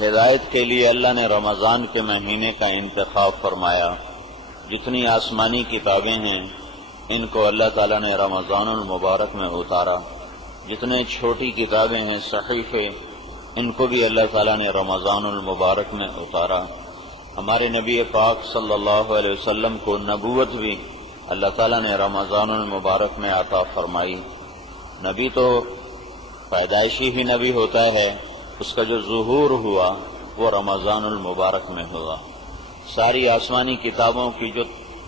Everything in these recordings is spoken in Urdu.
ہدایت کے لیے اللہ نے رمضان کے مہینے کا انتخاب فرمایا۔ جتنی آسمانی کتابیں ہیں ان کو اللہ تعالیٰ نے رمضان المبارک میں اتارا، جتنے چھوٹی کتابیں ہیں صحیفے ان کو بھی اللہ تعالیٰ نے رمضان المبارک میں اتارا۔ ہمارے نبی پاک صلی اللہ علیہ وسلم کو نبوت بھی اللہ تعالیٰ نے رمضان المبارک میں عطا فرمائی۔ نبی تو پیدائشی ہی نبی ہوتا ہے، اس کا جو ظہور ہوا وہ رمضان المبارک میں ہوا۔ ساری آسمانی کتابوں کی جو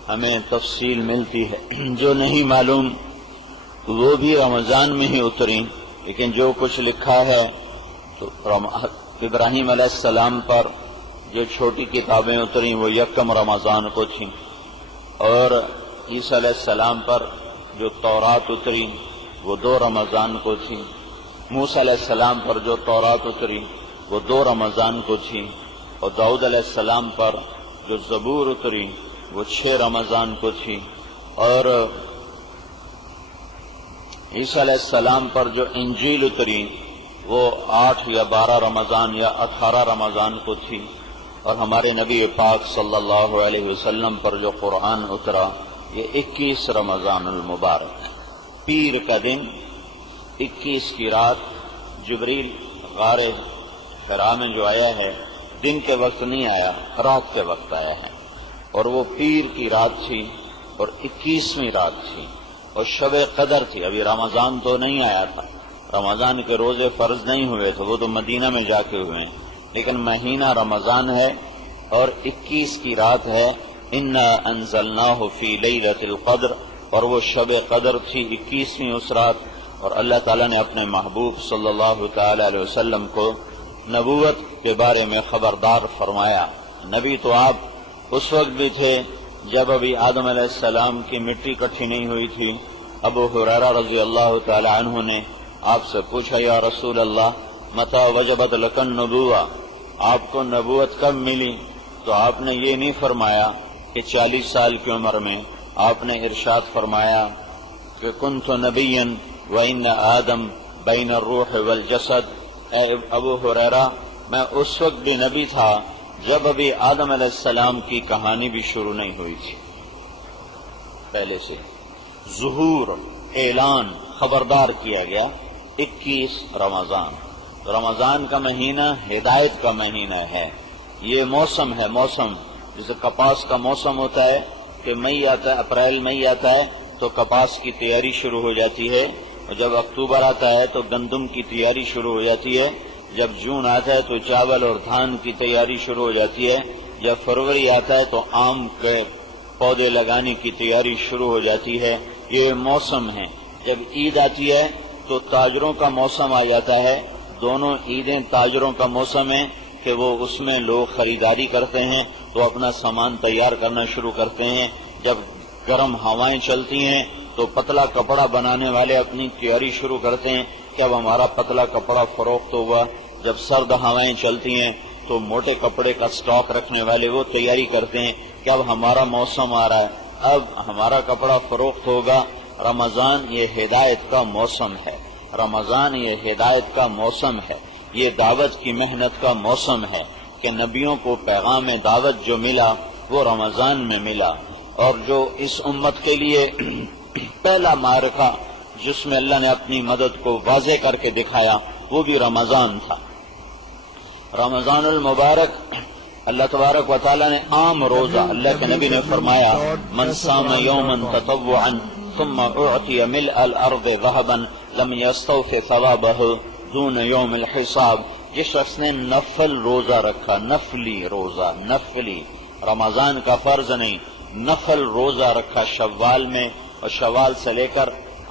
ہمیں تفصیل ملتی ہے، جو نہیں معلوم وہ بھی رمضان میں ہی اتری، لیکن جو کچھ لکھا ہے تو ابراہیم علیہ السلام پر جو چھوٹی کتابیں اتریں وہ یکم رمضان کو تھیں، اور عیسیٰ علیہ السلام پر جو تورات اتری وہ 2 رمضان کو تھی، موسیٰ علیہ السلام پر جو تورات اتری وہ 2 رمضان کو تھی، اور داؤد علیہ السلام پر جو زبور اتری وہ 6 رمضان کو تھی، اور عیسیٰ علیہ السلام پر جو انجیل اتری وہ 8 یا 12 رمضان یا 18 رمضان کو تھی، اور ہمارے نبی پاک صلی اللہ علیہ وسلم پر جو قرآن اترا یہ 21 رمضان المبارک، پیر کا دن 21 کی رات جبریل غار حرا میں جو آیا ہے دن کے وقت نہیں آیا، رات کے وقت آیا ہے، اور وہ پیر کی رات تھی اور 21ویں رات تھی، اور شب قدر تھی۔ ابھی رمضان تو نہیں آیا تھا، رمضان کے روزے فرض نہیں ہوئے تھے، وہ تو مدینہ میں جا کے ہوئے ہیں، لیکن مہینہ رمضان ہے اور 21 کی رات ہے۔ انا انزلناہ فی لیلۃ القدر، اور وہ شب قدر تھی 21ویں اس رات، اور اللہ تعالیٰ نے اپنے محبوب صلی اللہ تعالی علیہ وسلم کو نبوت کے بارے میں خبردار فرمایا۔ نبی تو آپ اس وقت بھی تھے جب ابھی آدم علیہ السلام کی مٹی اکٹھی نہیں ہوئی تھی۔ ابو ہریرہ رضی اللہ تعالی عنہ نے آپ سے پوچھا، یا رسول اللہ متی وجبت لک النبوۃ، آپ کو نبوت کب ملی؟ تو آپ نے یہ نہیں فرمایا کہ 40 سال کی عمر میں، آپ نے ارشاد فرمایا کہ کنت نبیا وان آدم بین الروح والجسد، اے ابو ہریرہ میں اس وقت بھی نبی تھا جب ابھی آدم علیہ السلام کی کہانی بھی شروع نہیں ہوئی تھی، پہلے سے ظہور، اعلان، خبردار کیا گیا۔ 21 رمضان، رمضان کا مہینہ ہدایت کا مہینہ ہے۔ یہ موسم ہے، موسم جیسے کپاس کا موسم ہوتا ہے کہ مئی آتا ہے، اپریل مئی آتا ہے تو کپاس کی تیاری شروع ہو جاتی ہے، اور جب اکتوبر آتا ہے تو گندم کی تیاری شروع ہو جاتی ہے، جب جون آتا ہے تو چاول اور دھان کی تیاری شروع ہو جاتی ہے، جب فروری آتا ہے تو آم کے پودے لگانے کی تیاری شروع ہو جاتی ہے۔ یہ موسم ہے۔ جب عید آتی ہے تو تاجروں کا موسم آ جاتا ہے، دونوں عیدیں تاجروں کا موسم ہے کہ وہ اس میں لوگ خریداری کرتے ہیں تو اپنا سامان تیار کرنا شروع کرتے ہیں۔ جب گرم ہوائیں چلتی ہیں تو پتلا کپڑا بنانے والے اپنی تیاری شروع کرتے ہیں کہ اب ہمارا پتلا کپڑا فروخت ہوگا۔ جب سرد ہوائیں چلتی ہیں تو موٹے کپڑے کا سٹاک رکھنے والے وہ تیاری کرتے ہیں کہ اب ہمارا موسم آ رہا ہے، اب ہمارا کپڑا فروخت ہوگا۔ رمضان یہ ہدایت کا موسم ہے، رمضان یہ ہدایت کا موسم ہے، یہ دعوت کی محنت کا موسم ہے کہ نبیوں کو پیغام دعوت جو ملا وہ رمضان میں ملا، اور جو اس امت کے لیے پہلا معرکہ جس میں اللہ نے اپنی مدد کو واضح کر کے دکھایا وہ بھی رمضان تھا۔ رمضان المبارک اللہ تبارک و تعالی نے عام روزہ، اللہ کے نبی نے فرمایا من صام یوما تطوعا ثم اعطی ملء الارض ذهبا لم يستوف ثوابه دون یوم الحساب، جس شخص نے نفل روزہ رکھا، نفلی روزہ، نفلی رمضان کا فرض نہیں، نفل روزہ رکھا شوال میں، اور شوال سے لے کر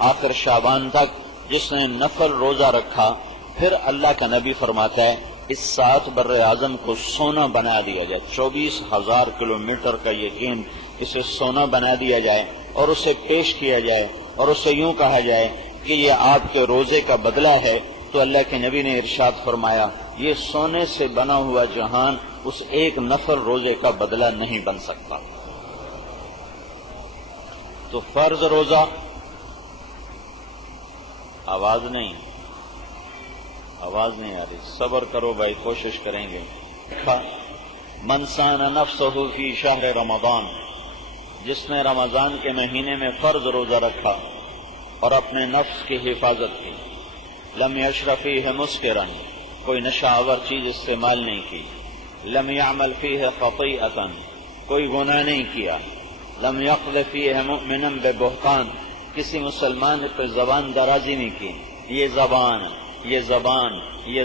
آخر شعبان تک جس نے نفل روزہ رکھا، پھر اللہ کا نبی فرماتا ہے اس 7 بر اعظم کو سونا بنا دیا جائے، 24,000 کلومیٹر کا یہ گیند، اسے سونا بنا دیا جائے اور اسے پیش کیا جائے اور اسے یوں کہا جائے کہ یہ آپ کے روزے کا بدلہ ہے، تو اللہ کے نبی نے ارشاد فرمایا یہ سونے سے بنا ہوا جہان اس ایک نفل روزے کا بدلہ نہیں بن سکتا۔ تو فرض روزہ، آواز نہیں، آواز نہیں آ رہی، صبر کرو بھائی، کوشش کریں گے۔ من سان نفسہ فی شہر رمضان، جس نے رمضان کے مہینے میں فرض روزہ رکھا اور اپنے نفس کی حفاظت کی، لم یشرب فیہ مسکرا، کوئی نشہ آور چیز استعمال نہیں کی، لم یعمل فیہ خطیئۃ، کوئی گناہ نہیں کیا، لم یقذف فیہ مؤمنا ببہتان، کسی مسلمان پہ زبان درازی نہیں کی۔ یہ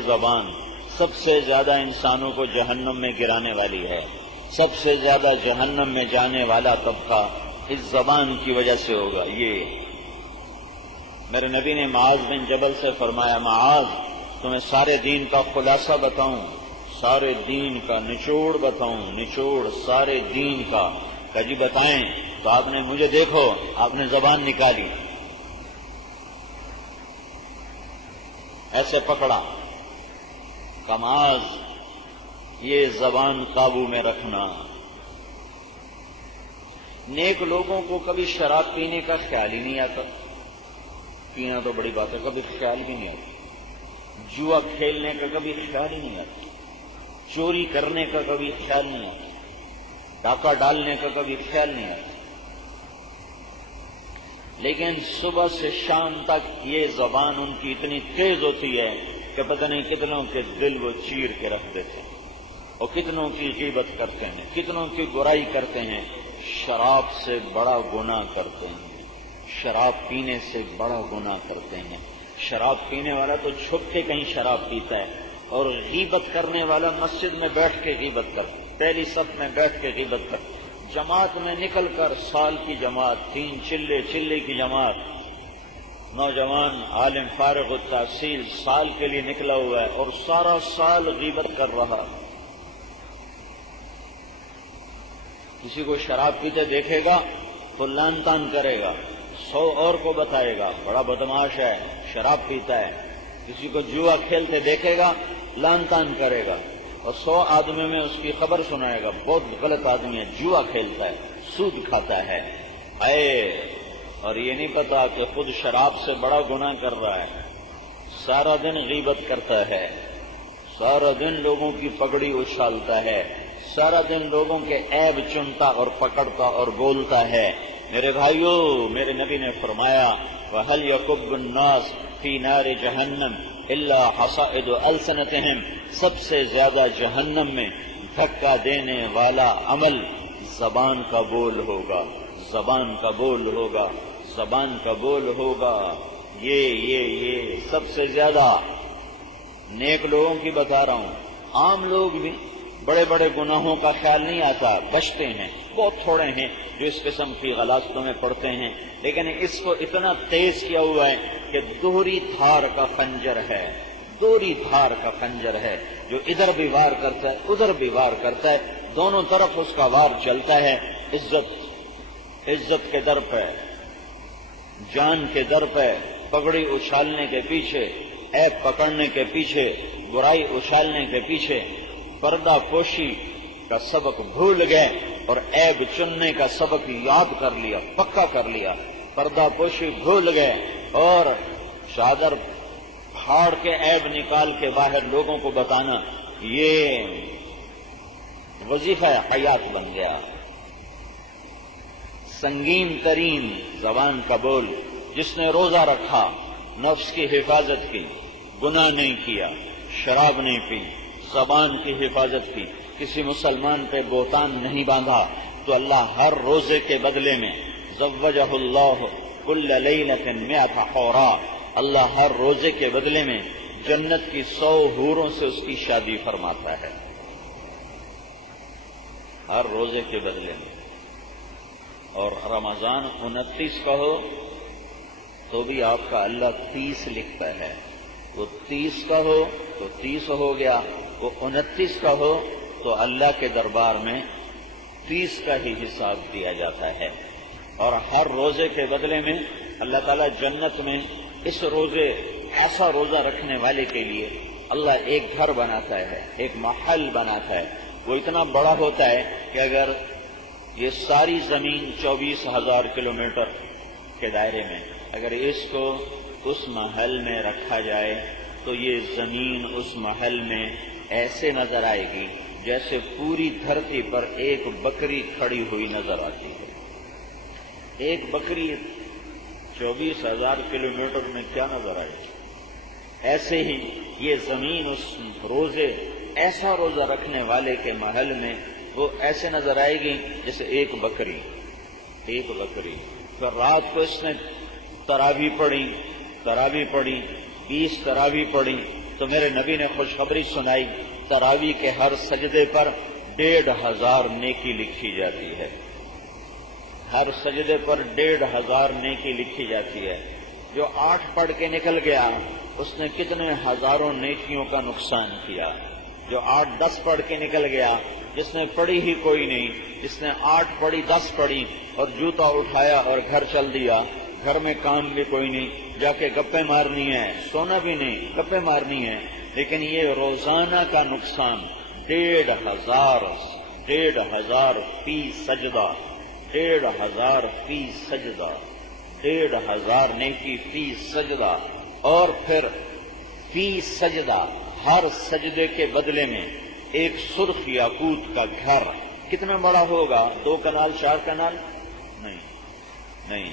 زبان سب سے زیادہ انسانوں کو جہنم میں گرانے والی ہے۔ سب سے زیادہ جہنم میں جانے والا طبقہ اس زبان کی وجہ سے ہوگا۔ یہ میرے نبی نے معاذ بن جبل سے فرمایا، معاذ تمہیں سارے دین کا خلاصہ بتاؤں، سارے دین کا نچوڑ بتاؤں، نچوڑ سارے دین کا۔ کہ جی بتائیں، تو آپ نے مجھے دیکھو، آپ نے زبان نکالی، ایسے پکڑا، معاذ یہ زبان قابو میں رکھنا۔ نیک لوگوں کو کبھی شراب پینے کا خیال ہی نہیں آتا، پینا تو بڑی بات ہے، کبھی خیال بھی نہیں آتا، جوا کھیلنے کا کبھی خیال ہی نہیں آتا، چوری کرنے کا کبھی خیال نہیں آتا، ڈاکہ ڈالنے کا کبھی خیال نہیں آتا، لیکن صبح سے شام تک یہ زبان ان کی اتنی تیز ہوتی ہے کہ پتہ نہیں کتنوں کے دل وہ چیر کے رکھ دیتے ہیں، اور کتنوں کی غیبت کرتے ہیں، کتنوں کی برائی کرتے ہیں، شراب سے بڑا گناہ کرتے ہیں، شراب پینے سے بڑا گناہ کرتے ہیں۔ شراب پینے والا تو چھپ کے کہیں شراب پیتا ہے، اور غیبت کرنے والا مسجد میں بیٹھ کے غیبت کرتا ہے، پہلی صف میں بیٹھ کے غیبت کرتا ہے، جماعت میں نکل کر، سال کی جماعت، 3 چلے کی جماعت، نوجوان عالم فارغ التحصیل سال کے لیے نکلا ہوا ہے اور سارا سال غیبت کر رہا۔ کسی کو شراب پیتے دیکھے گا تو لان تان کرے گا، 100 اور کو بتائے گا بڑا بدماش ہے، شراب پیتا ہے۔ کسی کو جوا کھیلتے دیکھے گا، لان تان کرے گا، اور 100 آدمی میں اس کی خبر سنائے گا، بہت غلط آدمی ہے، جوا کھیلتا ہے، سود کھاتا ہے۔ اور یہ نہیں پتا کہ خود شراب سے بڑا گناہ کر رہا ہے، سارا دن غیبت کرتا ہے، سارا دن لوگوں کی پگڑی اچھالتا ہے، سارا دن لوگوں کے عیب چنتا اور پکڑتا اور بولتا ہے۔ میرے بھائیو، میرے نبی نے فرمایا، وَهَلْ يَكُبُّ النَّاسُ فِي نَارِ جَهَنَّمَ إِلَّا حَصَائِدُ أَلْسِنَتِهِمْ، سب سے زیادہ جہنم میں دھکا دینے والا عمل زبان کا بول ہوگا، زبان کا بول ہوگا، زبان کا بول ہوگا۔ یہ سب سے زیادہ نیک لوگوں کی بتا رہا ہوں۔ عام لوگ بھی بڑے بڑے گناہوں کا خیال نہیں آتا، بچتے ہیں، بہت تھوڑے ہیں جو اس قسم کی غلاظتوں میں پڑتے ہیں، لیکن اس کو اتنا تیز کیا ہوا ہے کہ دوہری دھار کا خنجر ہے، دوہری دھار کا خنجر ہے، جو ادھر بھی وار کرتا ہے ادھر بھی وار کرتا ہے، دونوں طرف اس کا وار چلتا ہے۔ عزت کے در پہ، جان کے در پہ، پگڑی اچھالنے کے پیچھے، عیب پکڑنے کے پیچھے، برائی اچھالنے کے پیچھے، پردہ پوشی کا سبق بھول گئے اور عیب چننے کا سبق یاد کر لیا، پکا کر لیا۔ پردہ پوشی بھول گئے اور چادر پھاڑ کے عیب نکال کے باہر لوگوں کو بتانا، یہ وظیفہ حیات بن گیا۔ سنگین ترین زبان کا بول، جس نے روزہ رکھا، نفس کی حفاظت کی، گناہ نہیں کیا، شراب نہیں پی، زبان کی حفاظت کی، کسی مسلمان پہ بہتان نہیں باندھا، تو اللہ ہر روزے کے بدلے میں زوجہ اللہ کل لیلۃ 100 حورا، اللہ ہر روزے کے بدلے میں جنت کی 100 حوروں سے اس کی شادی فرماتا ہے، ہر روزے کے بدلے میں۔ اور رمضان 29 کا ہو تو بھی آپ کا اللہ 30 لکھتا ہے، وہ 30 کا ہو تو 30 ہو گیا، وہ 29 کا ہو تو اللہ کے دربار میں 30 کا ہی حساب دیا جاتا ہے۔ اور ہر روزے کے بدلے میں اللہ تعالیٰ جنت میں اس روزے، ایسا روزہ رکھنے والے کے لیے اللہ ایک گھر بناتا ہے، ایک محل بناتا ہے، وہ اتنا بڑا ہوتا ہے کہ اگر یہ ساری زمین 24,000 کلومیٹر کے دائرے میں اگر اس کو اس محل میں رکھا جائے تو یہ زمین اس محل میں ایسے نظر آئے گی جیسے پوری دھرتی پر ایک بکری کھڑی ہوئی نظر آتی ہے۔ ایک بکری 24,000 کلومیٹر میں کیا نظر آئے گی؟ ایسے ہی یہ زمین اس روزے، ایسا روزہ رکھنے والے کے محل میں وہ ایسے نظر آئے گی جیسے ایک بکری۔ پھر رات کو اس نے تراویح پڑھی 20 تراویح پڑھی تو میرے نبی نے خوشخبری سنائی، تراویح کے ہر سجدے پر 1,500 نیکی لکھی جاتی ہے۔ ہر سجدے پر 1,500 نیکی لکھی جاتی ہے۔ جو 8 پڑھ کے نکل گیا اس نے کتنے ہزاروں نیکیوں کا نقصان کیا۔ جو 8-10 پڑھ کے نکل گیا، جس نے پڑھی ہی کوئی نہیں، جس نے 8 پڑھی 10 پڑھی اور جوتا اٹھایا اور گھر چل دیا، گھر میں کام بھی کوئی نہیں، جا کے گپے مارنی ہے، سونا بھی نہیں، گپے مارنی ہے، لیکن یہ روزانہ کا نقصان 1,500 فی سجدہ، 1,500 فی سجدہ، 1,500 نیکی فی سجدہ، اور پھر فی سجدہ ہر سجدے کے بدلے میں ایک سرخ یاقوت کا گھر۔ کتنا بڑا ہوگا؟ 2 کنال 4 کنال؟ نہیں،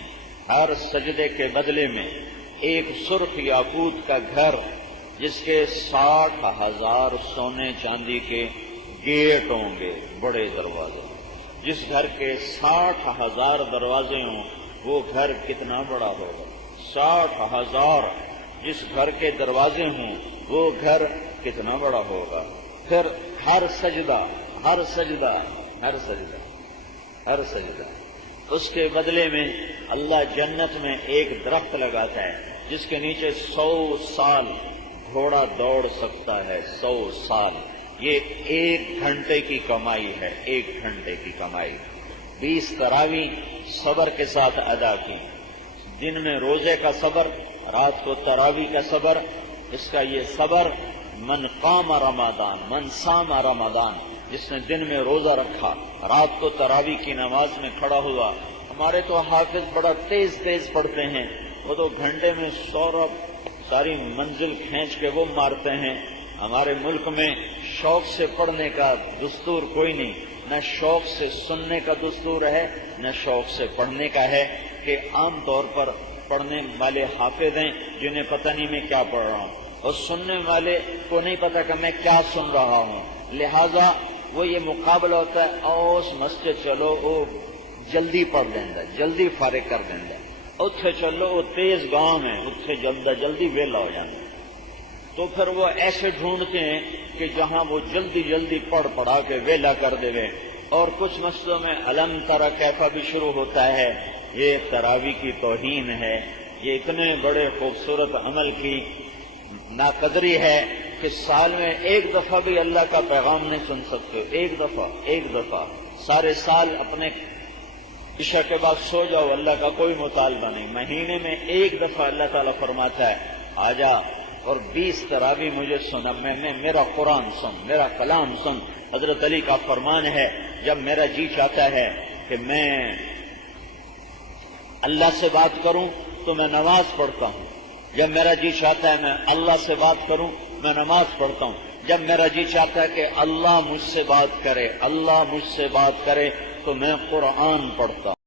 ہر سجدے کے بدلے میں ایک سرخ یاقوت کا گھر، جس کے 60,000 سونے چاندی کے گیٹ ہوں گے، بڑے دروازے۔ جس گھر کے 60,000 دروازے ہوں وہ گھر کتنا بڑا ہوگا؟ 60,000 جس گھر کے دروازے ہوں وہ گھر کتنا بڑا ہوگا؟ پھر ہر سجدہ اس کے بدلے میں اللہ جنت میں ایک درخت لگاتا ہے جس کے نیچے 100 سال گھوڑا دوڑ سکتا ہے، 100 سال۔ یہ 1 گھنٹے کی کمائی ہے، 1 گھنٹے کی کمائی۔ 20 تراویح صبر کے ساتھ ادا کی، دن میں روزے کا صبر، رات کو تراویح کا صبر۔ اس کا یہ صبر، من قام رمضان، من صام رمضان، جس نے دن میں روزہ رکھا، رات کو تراویح کی نماز میں کھڑا ہوا۔ ہمارے تو حافظ بڑا تیز پڑھتے ہیں، وہ تو گھنٹے میں ساری منزل کھینچ کے وہ مارتے ہیں۔ ہمارے ملک میں شوق سے پڑھنے کا دستور کوئی نہیں، نہ شوق سے سننے کا دستور ہے نہ شوق سے پڑھنے کا ہے، کہ عام طور پر پڑھنے والے حافظ ہیں جنہیں پتہ نہیں میں کیا پڑھ رہا ہوں، اور سننے والے کو نہیں پتہ کہ میں کیا سن رہا ہوں، لہذا وہ یہ مقابلہ ہوتا ہے، اوس مسجد چلو وہ جلدی پڑھ دینا، جلدی فارغ کر دینا، اتھے چلو وہ تیز گاؤں ہے، اتھے جلدی ویلا ہو جانا۔ تو پھر وہ ایسے ڈھونڈتے ہیں کہ جہاں وہ جلدی پڑھا کے ویلا کر دے گئے۔ اور کچھ مسجدوں میں علم ترى کیفا بھی شروع ہوتا ہے۔ یہ تراویح کی توہین ہے، یہ اتنے بڑے خوبصورت عمل کی ناقدری ہے کہ سال میں 1 دفعہ بھی اللہ کا پیغام نہیں سن سکتے۔ ایک دفعہ سارے سال اپنے عشاء کے بعد سو جاؤ، اللہ کا کوئی مطالبہ نہیں۔ مہینے میں 1 دفعہ اللہ تعالیٰ فرماتا ہے آجا اور 20 تراویح مجھے سنا، میرا قرآن سن، میرا کلام سن۔ حضرت علی کا فرمان ہے، جب میرا جی چاہتا ہے کہ میں اللہ سے بات کروں تو میں نماز پڑھتا ہوں، جب میرا جی چاہتا ہے میں اللہ سے بات کروں میں نماز پڑھتا ہوں، جب میرا جی چاہتا ہے کہ اللہ مجھ سے بات کرے تو میں قرآن پڑھتا ہوں۔